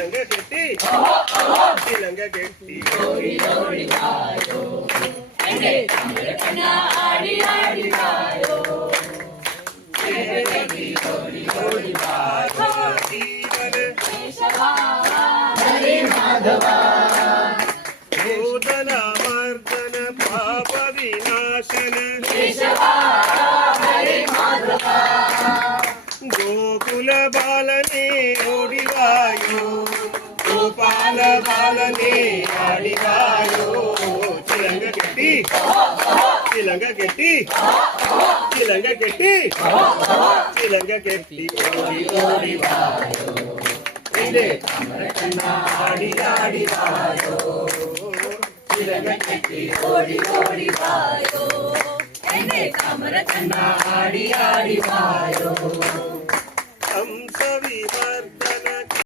ചിലങ്ക കെട്ടി ചിലങ്ക കെട്ടി ഓടി ഓടി വായോ എന്റെ തമ്പുരാന ആടി ആടി വായോ ഓടി ഓടി വായോ കേശവാ ഹരേ മാധവാ ഭൂതന മർദ്ദന പാപ വിനാശന കേശവാ ഹരേ മാധവാ ഗോകുല ബാലനേ ഓടിവായോ ഗോപാല ബാലനേ ആടിവായോ ചിലങ്ക കെട്ടി ചിലങ്ക കെട്ടി ചിലങ്ക കെട്ടി ചിലങ്ക കെട്ടി ഓടി ഓടി വായോ എന്റെ തമ്പുരാന ആടി ആടി വായോ ചിലങ്ക കെട്ടി ഓടി ഓടി വായോ എന്റെ തമ്പുരാന ആടി ആടി വായോ